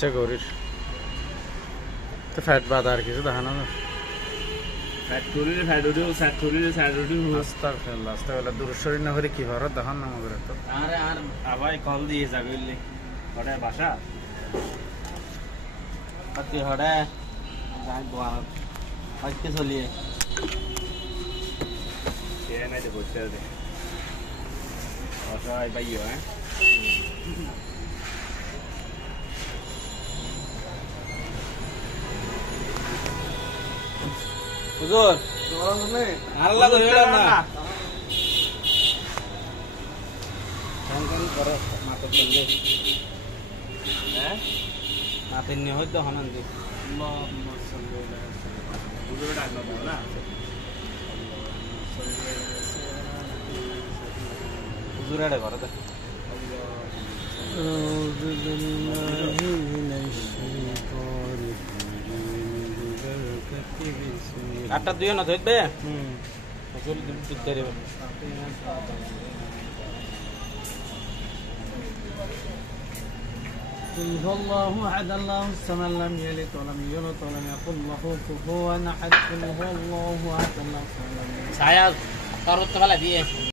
বাচ্চা গরির তো ফ্যাট বাদ আর কিছু দেখানো না ফ্যাট করিলে ফ্যাট উঠে স্যাট করিলে স্যাট উঠে আস্তাগফিরুল্লাহ আস্তাগফিরুল্লাহ দুরুশ্বরী না হলে কি ভারত দেখান না মগরে তো আরে আর আবাই কল দিয়ে যাবে বললি ওটা বাসা আতি হড়ে যাই বাবা আজকে চলিয়ে কে নাই তো বলতে দে অসহায় ভাইও হ্যাঁ হুজুর আল্লাহ তো হেলা না সংকন করে মাথা চলবে হ্যাঁ মাথা নিয়ে হয়তো হনান দি আল্লাহুম্মা সাল্লি আলা সাইয়্যিদিনা হুজুর ডাক দাও না হুজুর আড়ে করে দে أعوذ بالله من الشيطان الرجيم আটটা দিও না দেখবে হুজুর দিতে দেবে قل هو الله أحد الله الصمد لم يلد ولم يولد ولم يكن له كفوا أحد قل هو الله أحد الله الصمد لم يلد ছায়া করতে পালা দিয়ে